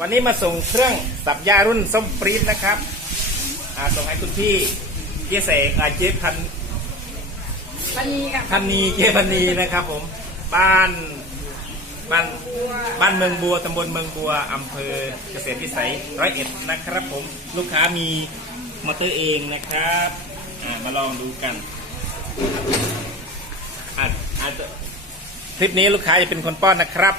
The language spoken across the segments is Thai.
วันนี้มาส่งเครื่องสับยารุ่นส้มปรี๊ดนะครับอ่าส่งให้คุณพี่เจเสกอาเจพันปันนีกับพันนีเจพันนีนะครับ ผม บ้านบ้านบ้านเมืองบัวตำบลเมืองบัวอำเภอเกษตรวิสัยร้อยเอ็ดนะครับ ผมลูกค้ามีมอเตอร์เองนะครับอ่ามาลองดูกันอาจอาจจะคลิปนี้ลูกค้าจะเป็นคนป้อนนะครับ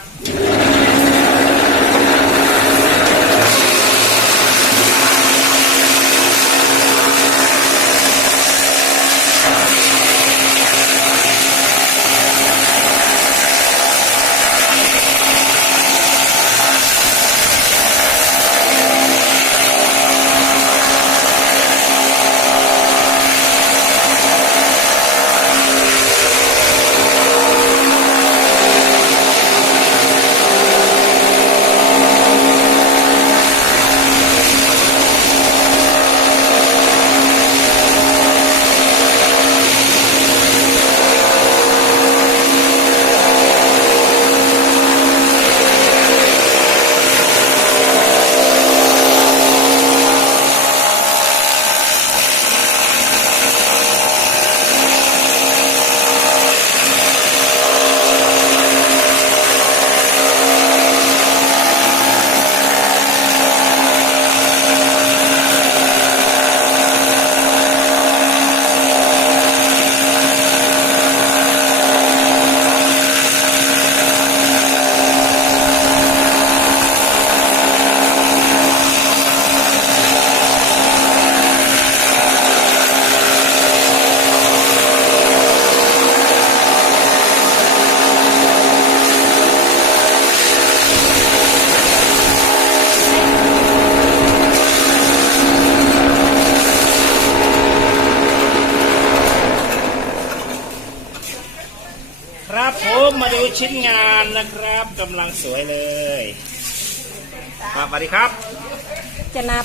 ผมมาดูชิ้นงานนะครับกำลังสวยเลยครับสวัสดีครับ จะนับ